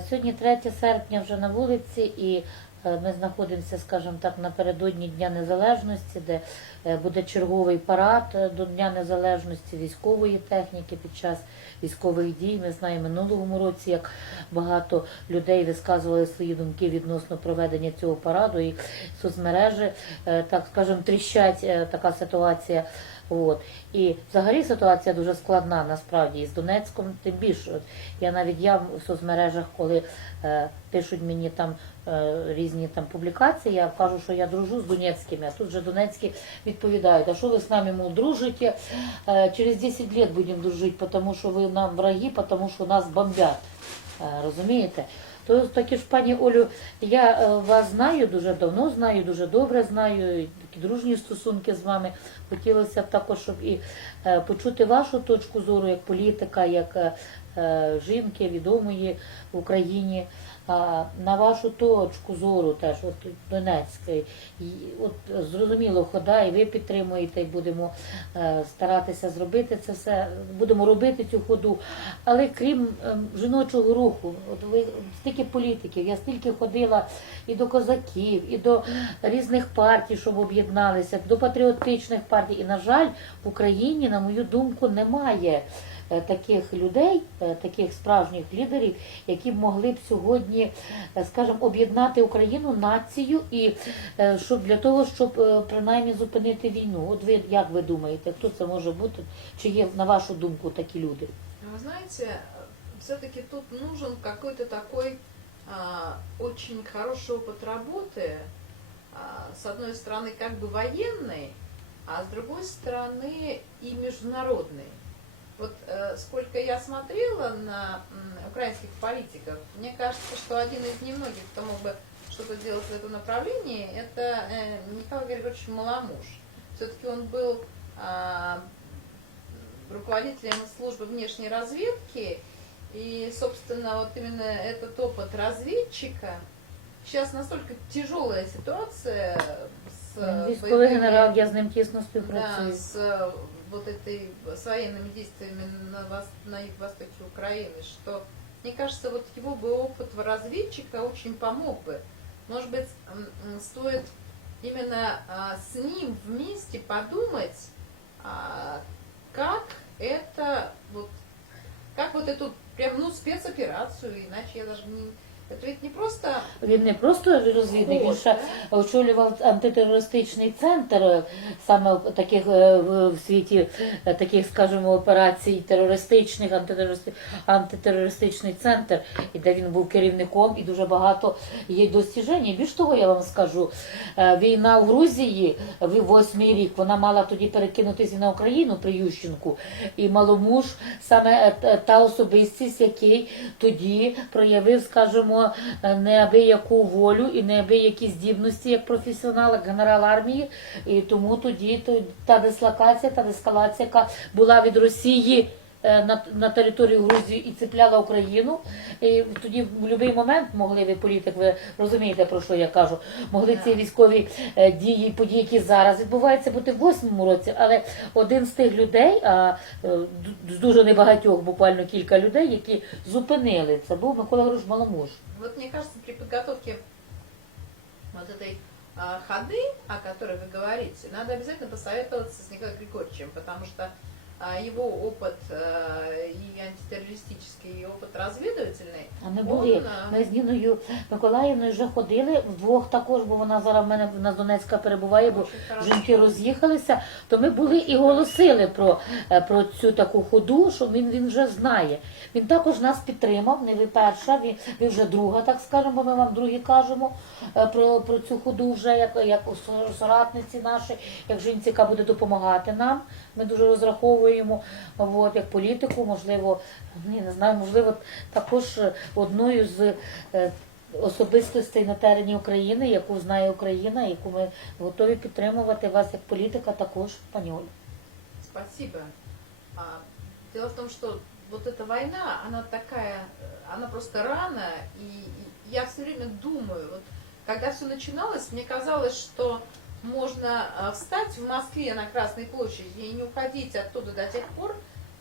Сьогодні 3 серпня вже на вулиці, і е, ми знаходимося, скажімо так, напередодні Дня Незалежності, де е, буде черговий парад е, до Дня Незалежності військової техніки під час військових дій. Ми знаємо минулому році, як багато людей висказували свої думки відносно проведення цього параду, і соцмережі, так скажемо, тріщать така ситуація. От. І взагалі ситуація дуже складна насправді і з Донецьком, тим більше. Я навіть я в соцмережах, коли е, пишуть мені там е, різні там публікації, я кажу, що я дружу з Донецькими, а тут же Донецькі відповідають, а що ви з нами мол, дружите? Е, через 10 лет будемо дружити, тому що ви нам враги, тому що нас бомбять. Е, розумієте? То таки ж, пані Олю, я е, вас знаю дуже давно, знаю, дуже добре знаю, такі дружні стосунки з вами. Хотілося б також, щоб і е, почути вашу точку зору як політика, як е, е, жінки відомої в Україні. А на вашу точку зору теж, от Донецької, от зрозуміло, хода, і ви підтримуєте, і будемо е, старатися зробити це все, будемо робити цю ходу. Але крім ем, жіночого руху, от ви стільки політиків, я стільки ходила і до козаків, і до різних партій, щоб об'єдналися, до патріотичних партій. І, на жаль, в Україні, на мою думку, немає е, таких людей, е, таких справжніх лідерів, які б могли б сьогодні, е, скажімо, об'єднати Україну, націю, і е, щоб для того, щоб е, принаймні зупинити війну. От ви як ви думаєте, хто це може бути? Чи є на вашу думку такі люди? Вы знаете, все-таки тут нужен какой-то такой а, очень хороший опыт работы, а, с одной стороны как бы военный, а с другой стороны и международный. Вот э, сколько я смотрела на м, украинских политиков, мне кажется, что один из немногих, кто мог бы что-то делать в этом направлении, это э, Николай Григорьевич Маламуш. Все-таки он был а, руководителем службы внешней разведки, и, собственно, вот именно этот опыт разведчика, сейчас настолько тяжелая ситуация с Військовий боевыми- генерал, я з ним тісно да, співпрацюю. с э, вот этой с военными действиями на, вос- на юго-востоке Украины, что, мне кажется, вот его бы опыт разведчика очень помог бы. Может быть, стоит именно а, с ним вместе подумать, а, как это вот, как вот эту прям, ну, спецоперацию, иначе я даже не... Это ведь не просто... Він не просто розвідник, він ще очолював антитерористичний центр е, саме таких е, в світі е, таких, скажімо, операцій терористичних, антитерористи, антитерористичний центр, і де він був керівником, і дуже багато є достіжень. Більш того, я вам скажу, війна в Грузії в восьмий рік вона мала тоді перекинутися на Україну при Ющенку. І Маломуж саме та особистість, який тоді проявив, скажімо, е, неабияку волю і неабиякі здібності як професіонал, як генерал армії. І тому тоді та дислокація, та дескалація, яка була від Росії. е, На, на територію Грузії і цепляла Україну. І тоді в будь-який момент могли ви політик, ви розумієте про що я кажу, могли ці військові е, дії, події, які зараз відбуваються, бути в восьмому році. Але один з тих людей, а з дуже небагатьох, буквально кілька людей, які зупинили це, був Микола Груш Маломуж. Вот мне кажется, при подготовке вот этой а, ходы, о которой вы говорите, надо обязательно посоветоваться с Николаем Григорьевичем, потому что а, его опыт а, и антитеррористический, и опыт разведывательный, А ми он, були. а, Ми з Ніною Миколаївною вже ходили вдвох також, бо вона зараз в мене в нас Донецька перебуває, бо очень хорошо. жінки роз'їхалися. То ми були і голосили про, е, про цю таку ходу, що він, він вже знає. Він також нас підтримав, не ви перша, він, ви вже друга, так скажемо, бо ми вам другі кажемо е, про, про цю ходу вже як, як у со- соратниці наші, як жінці, яка буде допомагати нам. Ми дуже розраховуємо от, як політику, можливо, не знаю, можливо, також одною з е, особистостей на терені України, яку знає Україна, яку ми готові підтримувати вас як політика, також пані Олю. Спасибо. Дело в том, что вот эта война, она такая, она просто рано, и я все время думаю, вот когда все начиналось, мне казалось, что можно а, встать в Москве на Красной площади и не уходить оттуда до тех пор,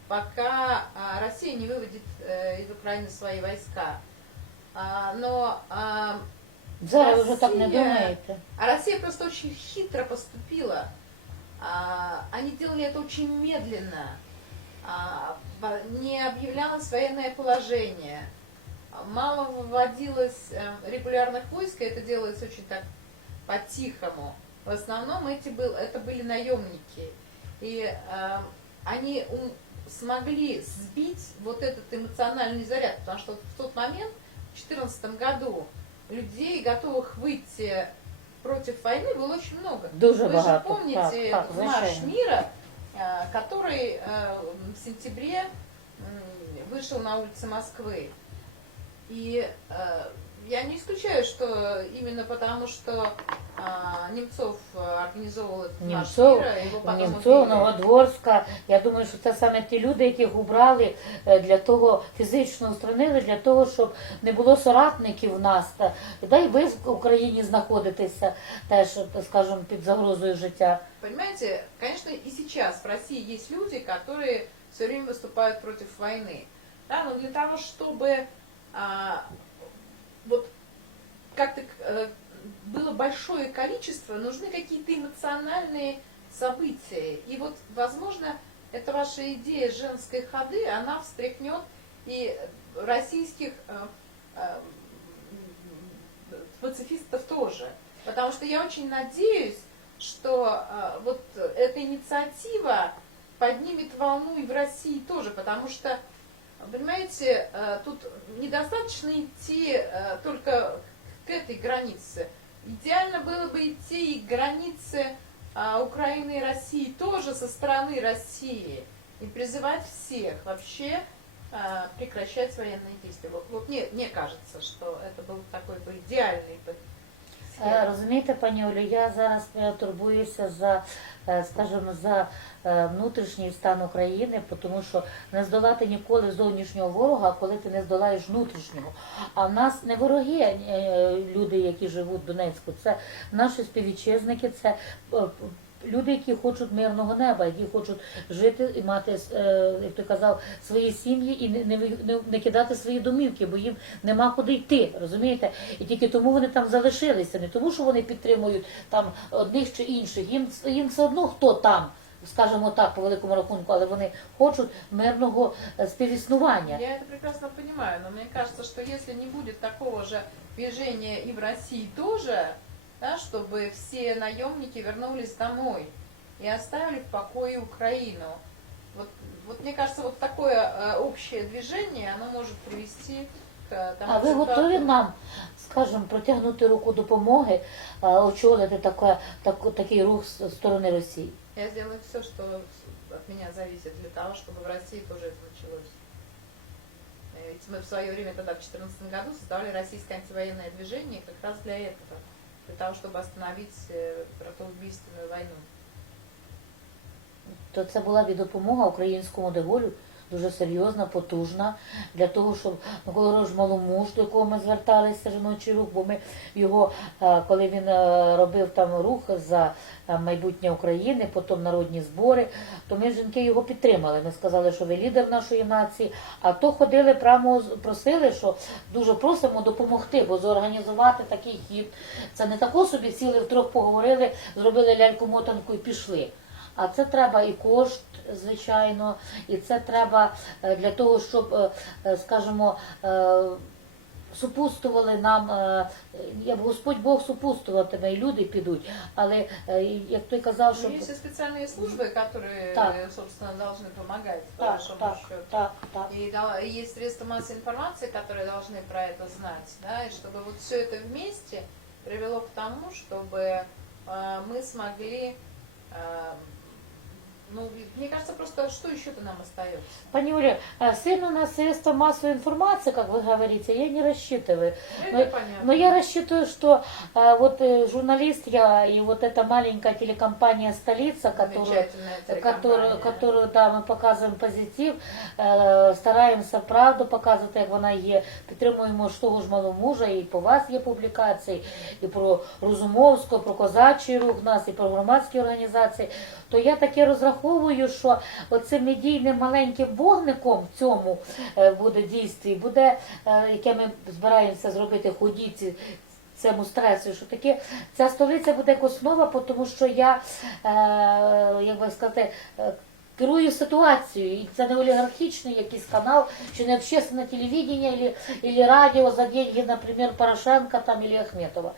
пока а, Россия не выводит э, из Украины свои войска. А, но Зараз ви вже так не думаєте. А Россия просто очень хитро поступила. А, Они делали это очень медленно. Не объявлялось военное положение. Мало выводилось э, регулярных войск, и это делается очень так по-тихому. В основном эти был, это были наемники. И э, они ум- смогли сбить вот этот эмоциональный заряд, потому что в тот момент, в 2014 году, людей, готовых выйти против войны, было очень много. Дуже Вы же помните так, так, марш звичайно. мира, э, который э, в сентябре вышел на улицы Москвы. И э, я не исключаю, что именно потому, что а, Немцов э, организовывал этот марш Немцов, мира, его потом Німцов, убили. Новодворська. Я думаю, що це саме ті люди, яких убрали е, для того, фізично устранили, для того, щоб не було соратників в нас. Та, да й ви в Україні знаходитеся теж, скажімо, під загрозою життя. Понимаете, конечно, и сейчас в России есть люди, которые все время выступают против войны. Да, но для того, чтобы а, вот как-то э, было большое количество, нужны какие-то эмоциональные события. И вот, возможно, эта ваша идея женской ходы, она встряхнет и российских э, э, пацифистов тоже. Потому что я очень надеюсь, что вот эта инициатива поднимет волну и в России тоже, потому что, понимаете, э, тут недостаточно идти э, только к этой границе. Идеально было бы идти и к границе а, Украины и России тоже со стороны России и призывать всех вообще а, прекращать военные действия. Вот, вот мне, мне кажется, что это был такой бы идеальный. Розумієте, пані Олю, я зараз е, турбуюся за, е, скажімо, за е, внутрішній стан України, тому що не здолати ніколи зовнішнього ворога, коли ти не здолаєш внутрішнього. А в нас не вороги е, люди, які живуть в Донецьку, це наші співвітчизники, це е, люди, які хочуть мирного неба, які хочуть жити і мати, е, як ти казав, свої сім'ї і не, не, не, кидати свої домівки, бо їм нема куди йти, розумієте? І тільки тому вони там залишилися, не тому, що вони підтримують там одних чи інших. Їм, їм все одно хто там. Скажімо так, по великому рахунку, але вони хочуть мирного е, співіснування. Я это прекрасно понимаю, но мне кажется, что если не будет такого же движения и в России тоже, да, чтобы все наемники вернулись домой и оставили в покое Украину, вот, вот мне кажется, вот такое э, общее движение, оно может привести к э, тому А ви результату. готові нам, скажімо, протягнути руку допомоги, е, очолити таке, так, такий рух з сторони Росії? Я сделаю все, что от меня зависит для того, чтобы в России тоже это началось. Э, Ведь мы в свое время тогда, в 2014 году, создавали российское антивоенное движение как раз для этого. Для того, чтобы остановить э, братоубийственную войну. то це була б допомога українському деволю, дуже серйозна, потужна, для того, щоб Микола Маломуж, до якого ми зверталися, жіночий рух, бо ми його, е, коли він е, робив там рух за е, майбутнє України, потім народні збори, то ми жінки його підтримали. Ми сказали, що ви лідер нашої нації, а то ходили прямо просили, що дуже просимо допомогти, бо зорганізувати такий хід. Це не тако собі сіли втрьох поговорили, зробили ляльку-мотанку і пішли. А це треба і кошт, звичайно, і це треба е, для того, щоб, е, е, скажімо, е, супутствували нам, е, як Господь Бог супутствуватиме, і люди підуть. Але е, як той казав, що Ну, есть и специальные службы, которые, Так. э, собственно, должны помогать, по так, большому так, счету. так, так. И, да, и есть средства массовой информации, которые должны про это знать, да, и чтобы вот все это вместе привело к тому, чтобы э, мы смогли, э, ну, мне кажется, просто что еще-то нам остается? Пані Оля, а сильно на средства массовой информации, как вы говорите, я не рассчитываю. Ну, Ну, это понятно. Но я рассчитываю, что а, вот э, журналист я и вот эта маленькая телекомпания «Столица», которую Замечательная которую, телекомпания. которую да, ми показуємо позитив, е, стараємося правду показувати, як вона є. Підтримуємо ж того ж маломужа, і по вас є публікації, і про Розумовського, про козачий рух нас, і про громадські організації. То я таке розраховую. Розраховую, що оцим медійним маленьким вогником в цьому е, буде дійстві, буде, е, яке ми збираємося зробити ходіці. Цьому стресу, що таке ця столиця буде як основа, тому що я, е, як би сказати, керую ситуацією. І це не олігархічний якийсь канал, чи не общественне телевидение, или, или радіо за деньги, наприклад, Порошенка там, или Ахметова.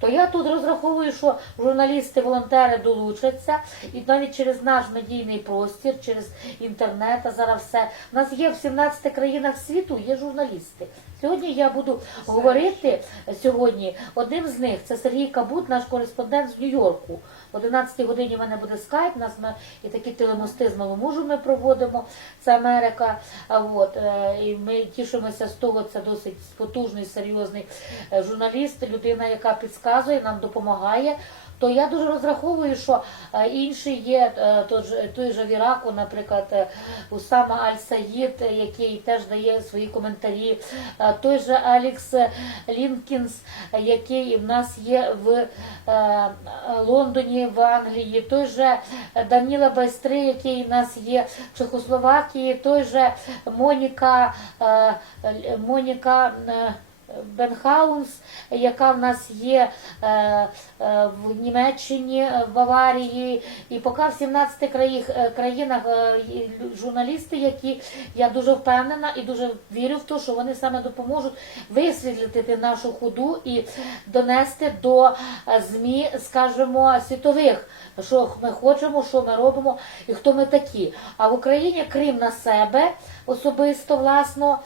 То я тут розраховую, що журналісти, волонтери долучаться, і навіть через наш медійний простір, через інтернет, а зараз все. У нас є в 17 країнах світу, є журналісти. Сьогодні я буду говорити сьогодні. Одним з них це Сергій Кабут, наш кореспондент з Нью-Йорку. О 11 годині в мене буде скайп, нас ми і такі телемости з Маломужу ми проводимо. Це Америка. А от е, і ми тішимося з того. Це досить потужний, серйозний е, журналіст, людина, яка підказує, нам допомагає. То я дуже розраховую, що е, інші є е, той же, в Іраку, наприклад, е, Усама Аль-Саїд, який теж дає свої коментарі, той же Алікс Лінкінс, який в нас є в Лондоні, в Англії, той же Даніла Байстри, який в нас є в Чехословакії, той же Моніка, Моніка. Бенхаунс, яка в нас є е, е, в Німеччині, е, в Баварії, і поки в 17 країх, е, країнах журналісти, які я дуже впевнена і дуже вірю в те, що вони саме допоможуть висвітлити нашу ходу і донести до ЗМІ, скажімо, світових, що ми хочемо, що ми робимо і хто ми такі. А в Україні, крім на себе особисто, власно,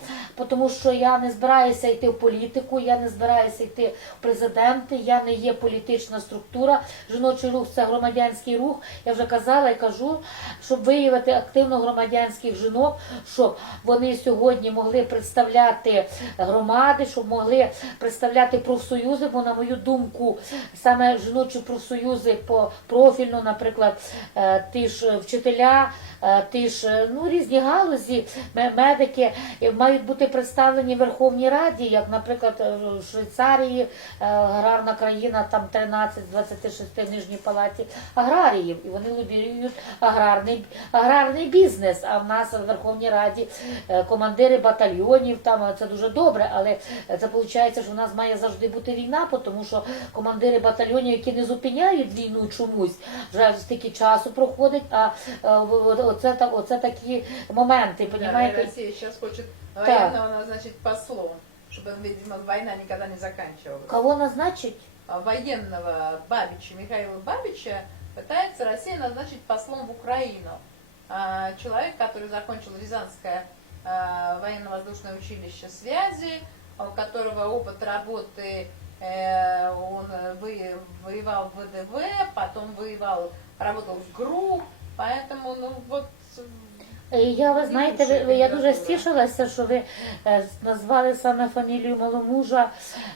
тому що я не збираюся йти в політику, я не збираюся йти в президенти, я не є політична структура. Жіночий рух це громадянський рух. Я вже казала і кажу, щоб виявити активно громадянських жінок, щоб вони сьогодні могли представляти громади, щоб могли представляти профсоюзи, бо на мою думку, саме жіночі профсоюзи по профільну, наприклад, е, ті ж вчителя, е, ті ж е, ну, різні галузі, медики мають бути представлені в Верховній Раді, як, наприклад, е, в Швейцарії, е, аграрна країна, там 13 з 26 в Нижній палаті аграріїв, і вони лобіюють аграрний, аграрний бізнес. А в нас в Верховній Раді е, командири батальйонів, там це дуже добре, але це виходить, що в нас має завжди бути війна, тому що командири батальйонів, які не зупиняють війну чомусь, вже стільки часу проходить, а оце, оце такі моменти, понімаєте? Россия сейчас хочет военного назначить послом, чтобы, видимо, война никогда не заканчивалась. Кого назначить? А Военного Бабича, Михаила Бабича, пытается Россия назначить послом в Украину. А, Человек, который закончил Рязанское а, военно-воздушное училище связи, у которого опыт работы, э, он вы- воевал в ВДВ, потом воевал, работал в ГРУ, поэтому, ну вот, Я, ви знаєте, ви, ви- я дуже стішилася, що ви е, назвали саме фамілію маломужа.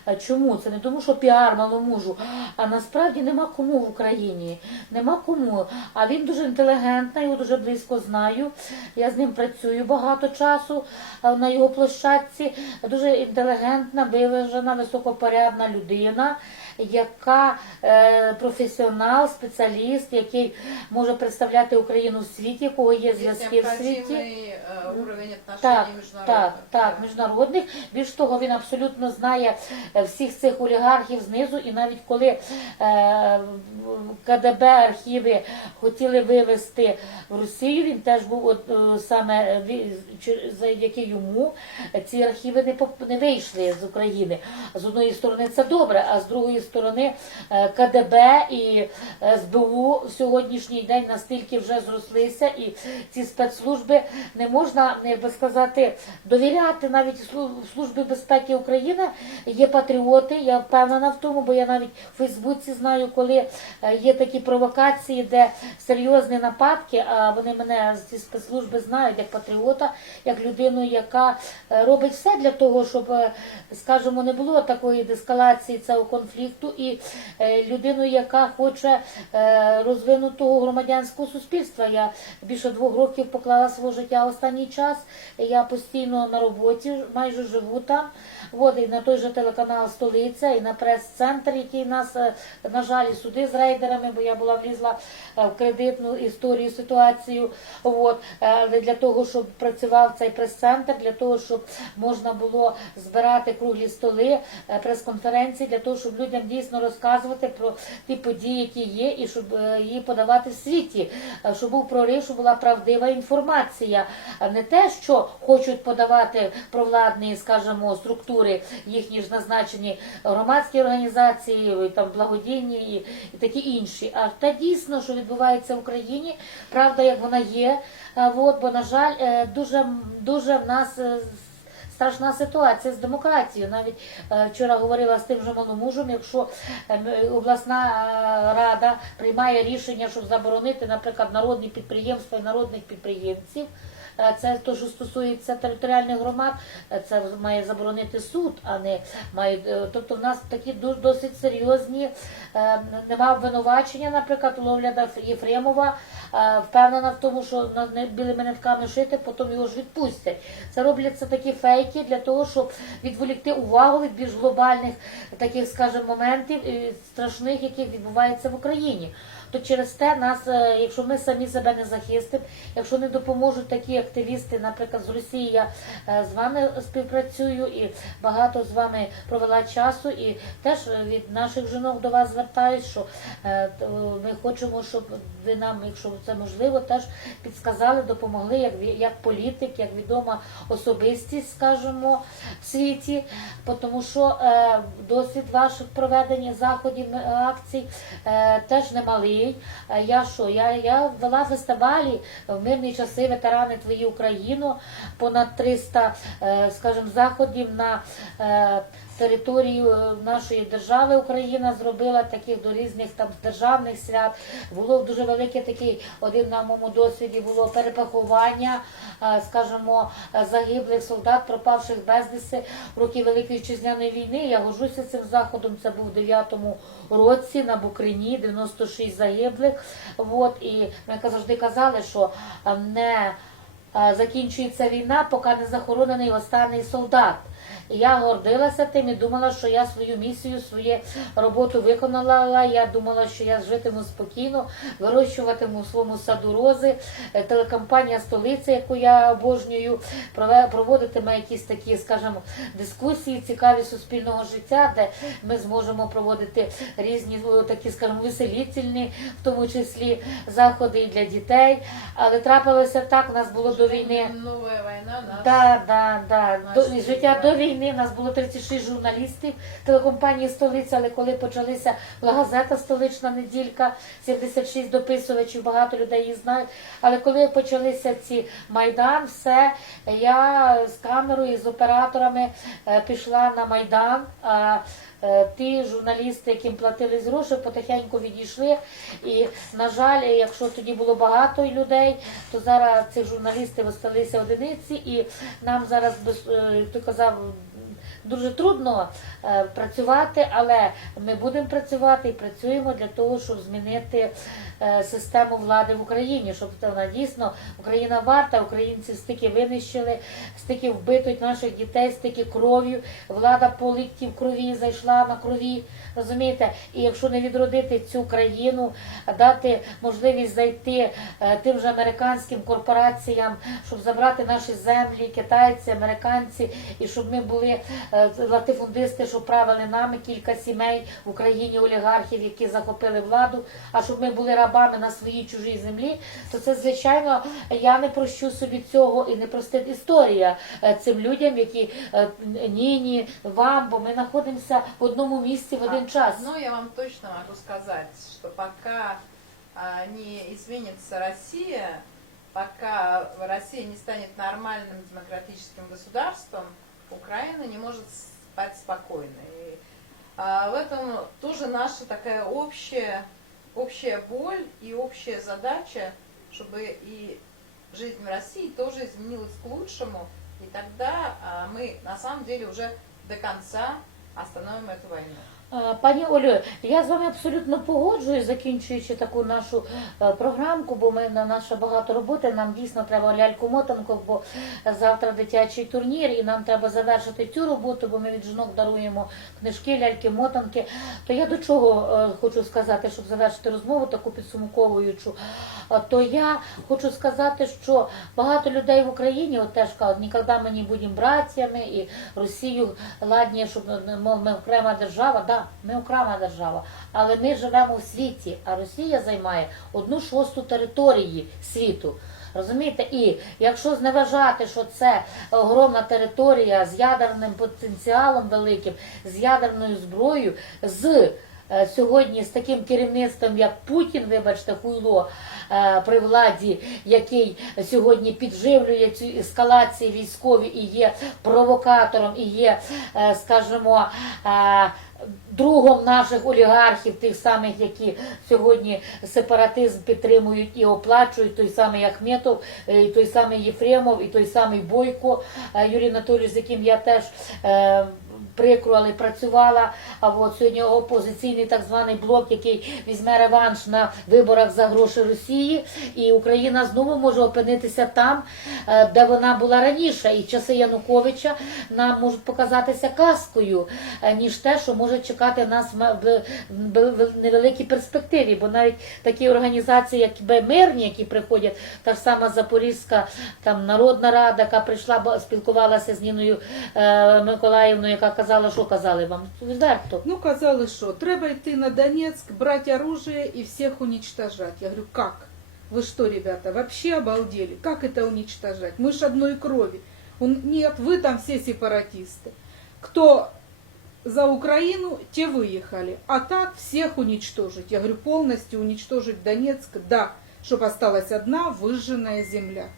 Е, Чому? Це не тому, що піар маломужу, а насправді нема кому в Україні. Нема кому. А він дуже інтелігентний, його дуже близько знаю. Я з ним працюю багато часу е, на його площадці. Дуже інтелігентна, виважена, високопорядна людина Яка е, професіонал, спеціаліст, який може представляти Україну в світі, у кого є есть зв'язки в світі. необходимый э, уровень Так, отношений международных. так, так, Да. міжнародних. Більш того, він абсолютно знає е, всіх цих олігархів знизу, і навіть коли е, в КДБ архіви хотіли вивезти в Росію, він теж був от, е, саме е, ві- чи- завдяки йому е, ці архіви не поп- не вийшли з України. З одної сторони це добре, а з другої сторони е, КДБ і е, СБУ в сьогоднішній день настільки вже зрослися, і ці спецслужби не можна, як би сказати, довіряти навіть Слу- Службі безпеки України. Є патріоти, я впевнена в тому, бо я навіть в Фейсбуці знаю, коли е, є такі провокації, де серйозні нападки, а вони мене ці спецслужби знають як патріота, як людину, яка робить все для того, щоб, скажімо, не було такої дескалації цього конфлікту і е, людину, яка хоче е, розвинутого громадянського суспільства. Я більше двох років поклала свого життя останній час. Я постійно на роботі, майже живу там. От, і на той же телеканал Столиця, і на прес-центр, який нас, е, на жаль, суди з рейдерами, бо я була влізла в кредитну історію, ситуацію. От, для того, щоб працював цей прес-центр, для того, щоб можна було збирати круглі столи, прес-конференції, для того, щоб людям дійсно розказувати про ті події, які є, і щоб е, її подавати в світі, е, щоб був прорив, щоб була правдива інформація, а не те, що хочуть подавати провладні, скажімо, структури, їхні ж назначені громадські організації, там благодійні і, і такі інші. А те дійсно, що відбувається в Україні, правда, як вона є. От, бо, на жаль, е, дуже, дуже в нас. Страшна ситуація з демократією. Навіть е, вчора говорила з тим же маломужем, якщо е, обласна е, рада приймає рішення, щоб заборонити, наприклад, народні підприємства і народних підприємців. Це те, що стосується територіальних громад, це має заборонити суд, а не має. Тобто в нас такі досить серйозні нема обвинувачення, наприклад, Ловляда Єфремова впевнена в тому, що білими нитками шити, потім його ж відпустять. Це робляться такі фейки для того, щоб відволікти увагу від більш глобальних таких, скажімо, моментів е, страшних, які відбуваються в Україні. То через те нас, е, якщо ми самі себе не захистимо, якщо не допоможуть такі активісти, наприклад, з Росії, я е, з вами співпрацюю і багато з вами провела часу, і теж від наших жінок до вас звертаюсь, що е, ми хочемо, щоб ви нам, якщо це можливо, теж підсказали, допомогли як як політик, як відома особистість, скажімо, в світі, тому що досвід ваших проведення заходів акцій теж немалий. Е, Я що? Я, я вела фестивалі в мирні часи ветерани твої Україну, понад 300, е, скажімо, заходів на е, територію е, нашої держави Україна зробила таких до різних там державних свят. Було дуже велике такий один на моєму досвіді було перепахування, е, скажімо, е, загиблих солдат, пропавших безвісти в роки Великої Вітчизняної війни. Я горжуся цим заходом. Це був у 9-му році на Букрині, 96 загиблих. От, і ми завжди казали, що не закінчується війна, поки не захоронений останній солдат. І Я гордилася тим і думала, що я свою місію, свою роботу виконала. Я думала, що я житиму спокійно, вирощуватиму в своєму саду рози. Е, Телекомпанія столиця, яку я обожнюю, проводитиме якісь такі, скажімо, дискусії, цікаві суспільного життя, де ми зможемо проводити різні такі, скажімо, веселітельні, в тому числі заходи і для дітей. Але трапилося так, у нас було до війни. Новая война нас... Да, да, да. До, життя до війни у нас було 36 журналістів телекомпанії Столиця, але коли почалися газета Столична неділька, 76 дописувачів, багато людей її знають. Але коли почалися ці Майдан, все, я з камерою, з операторами е, пішла на Майдан. Е, ті журналісти, яким платили з грошей, потихеньку відійшли. І, на жаль, якщо тоді було багато людей, то зараз цих журналістів осталися одиниці, і нам зараз е, ти казав. Дуже трудно е, працювати, але ми будемо працювати і працюємо для того, щоб змінити е, систему влади в Україні, щоб вона дійсно Україна варта, українці стільки винищили, стільки вбитуть наших дітей, стільки кров'ю. Влада по крові зайшла на крові. Розумієте, і якщо не відродити цю країну, дати можливість зайти е, тим же американським корпораціям, щоб забрати наші землі, китайці, американці, і щоб ми були е, латифундисти, що правили нами кілька сімей в Україні олігархів, які захопили владу, а щоб ми були рабами на своїй чужій землі, то це звичайно я не прощу собі цього і не простить історія е, цим людям, які е, нині вам, бо ми знаходимося в одному місці в один час. Одно я вам точно могу сказать, что пока а, не изменится Россия, пока Россия не станет нормальным демократическим государством, Украина не может спать спокойно. И а, в этом тоже наша такая общая, общая боль и общая задача, чтобы и жизнь в России тоже изменилась к лучшему, и тогда а, мы на самом деле уже до конца остановим эту войну. Пані Олю, я з вами абсолютно погоджуюсь, закінчуючи таку нашу е, програмку, бо ми на наша багато роботи. Нам дійсно треба ляльку мотанку, бо завтра дитячий турнір, і нам треба завершити цю роботу, бо ми від жінок даруємо книжки, ляльки, мотанки. То я до чого е, хочу сказати, щоб завершити розмову, таку підсумковуючу. Е, То я хочу сказати, що багато людей в Україні от теж кажуть, ніколи ми не будемо братями і Росію ладні, щоб мов, ми окрема держава. Да, ми окрема держава, але ми живемо в світі, а Росія займає одну шосту території світу. Розумієте, і якщо зневажати, що це огромна територія з ядерним потенціалом великим, з ядерною зброєю, з е, сьогодні з таким керівництвом, як Путін, вибачте, хуйло е, при владі, який сьогодні підживлює цю ескалацію військові і є провокатором, і є, е, скажімо, другом наших олігархів, тих самих, які сьогодні сепаратизм підтримують і оплачують, той самий Ахметов, е, і той самий Єфремов, і той самий Бойко е, Юрій Анатолійович, з яким я теж. Прикро, але працювала. А от сьогодні опозиційний так званий блок, який візьме реванш на виборах за гроші Росії, і Україна знову може опинитися там, е, де вона була раніше. І часи Януковича нам можуть показатися казкою, е, ніж те, що може чекати нас в невеликій перспективі. Бо навіть такі організації, як мирні, які приходять, та ж сама Запорізька там народна рада, яка прийшла, спілкувалася з Ніною е, Миколаївною, яка казала, що казали вам відверто. Ну, казали, що треба йти на Донецк, брать оружие и всех уничтожать. Я говорю, как? Вы что, ребята, вообще обалдели? Как это уничтожать? Мы ж одной крови. Он, нет, вы там все сепаратисты. Кто за Украину, те выехали. А так всех уничтожить. Я говорю, полностью уничтожить Донецк, да, чтобы осталась одна выжженная земля.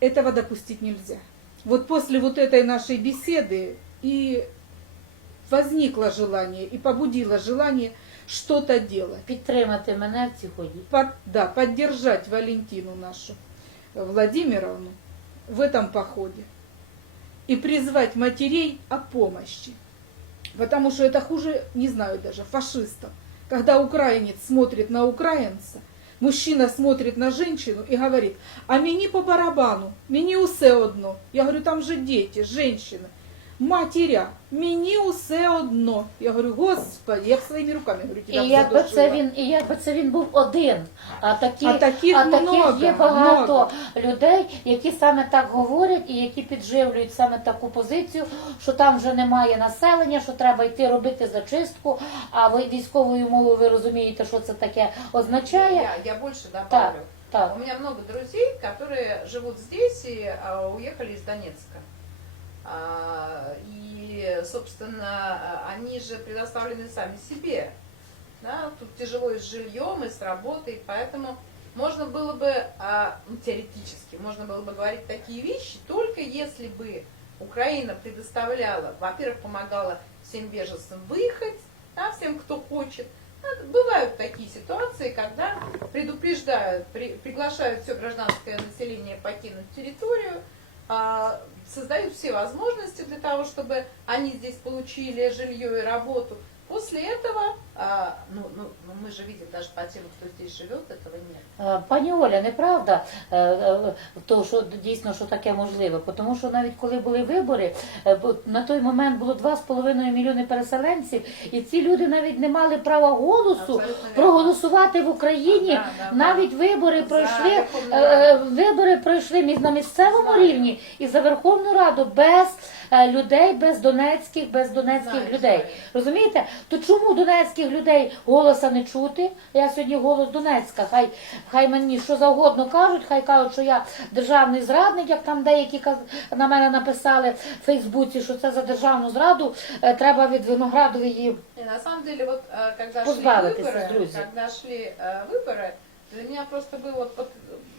Этого допустить нельзя. Вот после вот этой нашей беседы и возникло желание, и побудило желание что-то делать. Підтримати мене в цій ході. Под- да, поддержать Валентину нашу Владимировну в этом походе и призвать матерей о помощи. Потому что это хуже, не знаю даже, фашистам. Когда украинец смотрит на украинца, мужчина смотрит на женщину и говорит, а мені по барабану, мені усе одно. Я говорю, там же дети, женщины. Матеря, мені усе одно. Я говорю, господи, я своими руками говорю, тебя І якби це він, і якби це він був один, а такі, А таких а таких много, є багато много. людей, які саме так говорять і які підживлюють саме таку позицію, що там вже немає населення, що треба йти робити зачистку. А ви військовою мовою ви розумієте, що це таке означає? Я, я больше добавлю. Так. У меня много друзей, которые живут здесь и а, уехали из Донецка. А, и, собственно, они же предоставлены сами себе. Да? Тут тяжело и с жильем, и с работой, поэтому можно было бы, а, ну, теоретически, можно было бы говорить такие вещи, только если бы Украина предоставляла, во-первых, помогала всем беженцам выехать, да, всем, кто хочет. Да, Бывают такие ситуации, когда предупреждают, при- приглашают все гражданское население покинуть территорию, создают все возможности для того, чтобы они здесь получили жилье и работу. После этого, а, ну, ну, ну, мы же видим даже по тем, кто здесь живет, этого нет. Пані Оля, неправда, е, е, то що дійсно що таке можливе, тому що навіть коли були вибори, е, на той момент було 2,5 мільйони переселенців, і ці люди навіть не мали права голосу Абсолютно проголосувати в Україні. Да, да, да. Навіть вибори пройшли, е, вибори пройшли між- на місцевому Знаю. рівні і за Верховну Раду без людей, без донецьких, без донецьких Знаю, людей. Розумієте? То чому донецьких людей голоса не чути? Я сьогодні голос Донецька. Хай хай мені що завгодно кажуть, хай кажуть, що я державний зрадник, як там деякі каз- на мене написали в Фейсбуці, що це за державну зраду е, треба від Виноградової. И на самом деле, вот э, когда шли Позбавитесь выборы, из друзей. когда шли э, выборы, для меня просто было вот, вот,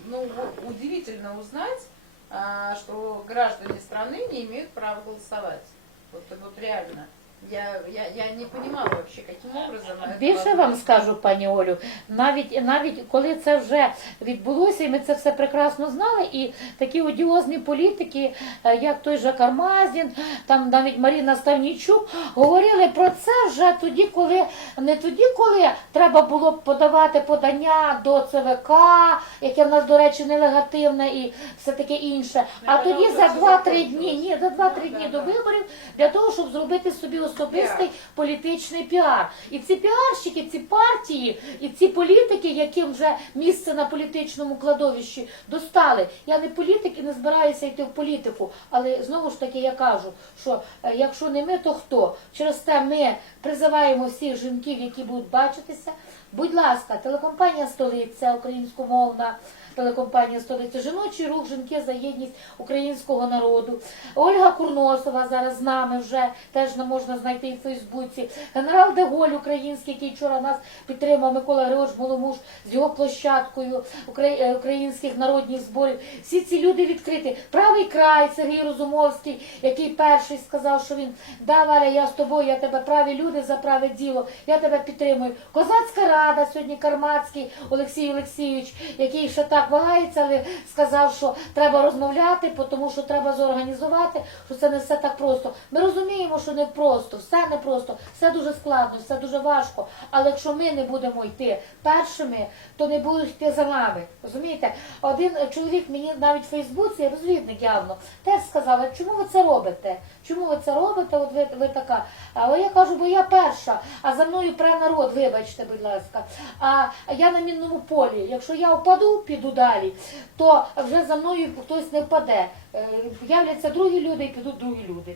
ну, у- удивительно узнать, а, что граждане страны не имеют права голосовать. Вот, вот реально. Я, я, я не понимала вообще, каким образом Більше вам скажу, пані Олю, навіть навіть коли це вже відбулося, і ми це все прекрасно знали, і такі одіозні політики, е, як той же Кармазін, там навіть Маріна Ставнічук, говорили про це вже тоді, коли не тоді, коли треба було подавати подання до ЦВК, яке в нас, до речі, нелегативне і все таке інше. А тоді за вже 2-3 дні, ні, за 2-3 Ну, дні до виборів для того, щоб зробити собі особистий yeah. політичний піар. І ці піарщики, ці партії, і ці політики, яким вже місце на політичному кладовищі достали. Я не політик і не збираюся йти в політику, але знову ж таки я кажу, що е, якщо не ми, то хто? Через те ми призиваємо всіх жінків, які будуть бачитися. Будь ласка, телекомпанія Столиця, українськомовна телекомпанія Столиця, жіночий рух жінки за єдність українського народу. Ольга Курносова зараз з нами вже теж не можна знайти в Фейсбуці. Генерал Деголь український, який вчора нас підтримав Микола Григорович Голомуш з його площадкою е, українських народних зборів. Всі ці люди відкриті. Правий край Сергій Розумовський, який перший сказав, що він да, Валя, я з тобою, я тебе праві люди за праве діло, я тебе підтримую. Козацька рада сьогодні Кармацький Олексій Олексійович, який ще так вагається, але сказав, що треба розмовляти, тому що треба зорганізувати, що це не все так просто. Ми розуміємо, що не просто, все не просто, все дуже складно, все дуже важко. Але якщо ми не будемо йти першими, то не будуть йти за нами. Розумієте? Один чоловік мені навіть в Фейсбуці, розвідник явно, теж сказав, чому ви це робите? Чому ви це робите? От ви, ви така. Але я кажу, бо я перша, а за мною пре народ, вибачте, будь ласка. А я на мінному полі. Якщо я впаду, піду далі, то вже за мною хтось не впаде. Е, Являться другі люди і підуть другі люди.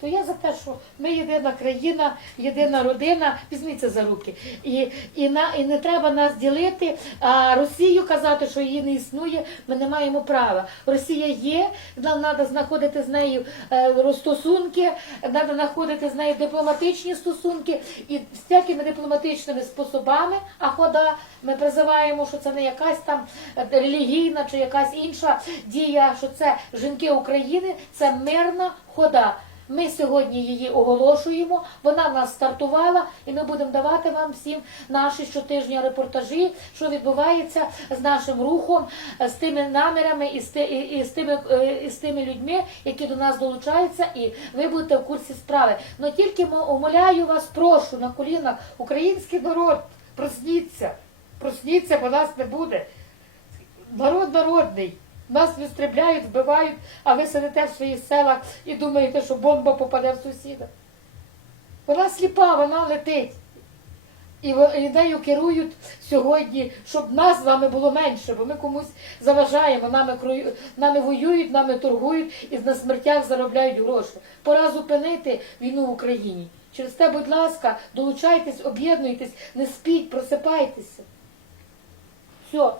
То я за те, що ми єдина країна, єдина родина, візьміться за руки. І, і, на, і не треба нас ділити, а Росію казати, що її не існує, ми не маємо права. Росія є, нам треба знаходити з нею е, стосунки, треба знаходити з нею дипломатичні стосунки і всякими дипломатичними способами, а хода ми призиваємо, що це не якась там е, релігійна чи якась інша дія, що це жінки України, це мирна хода. Ми сьогодні її оголошуємо. Вона в нас стартувала, і ми будемо давати вам всім наші щотижні репортажі, що відбувається з нашим рухом, з тими намірами і з, і- з тими е, і з тими людьми, які до нас долучаються, і ви будете в курсі справи. Но тільки мо- умоляю вас, прошу на колінах, український народ, просніться, просніться, бо нас не буде. Народ народний. Нас вистрібляють, вбивають, а ви сидите в своїх селах і думаєте, що бомба попаде в сусіда. Вона сліпа, вона летить. І нею керують сьогодні, щоб нас з вами було менше, бо ми комусь заважаємо, нами, нами воюють, нами торгують і на смертях заробляють гроші. Пора зупинити війну в Україні. Через те, будь ласка, долучайтесь, об'єднуйтесь, не спіть, просипайтеся. Все.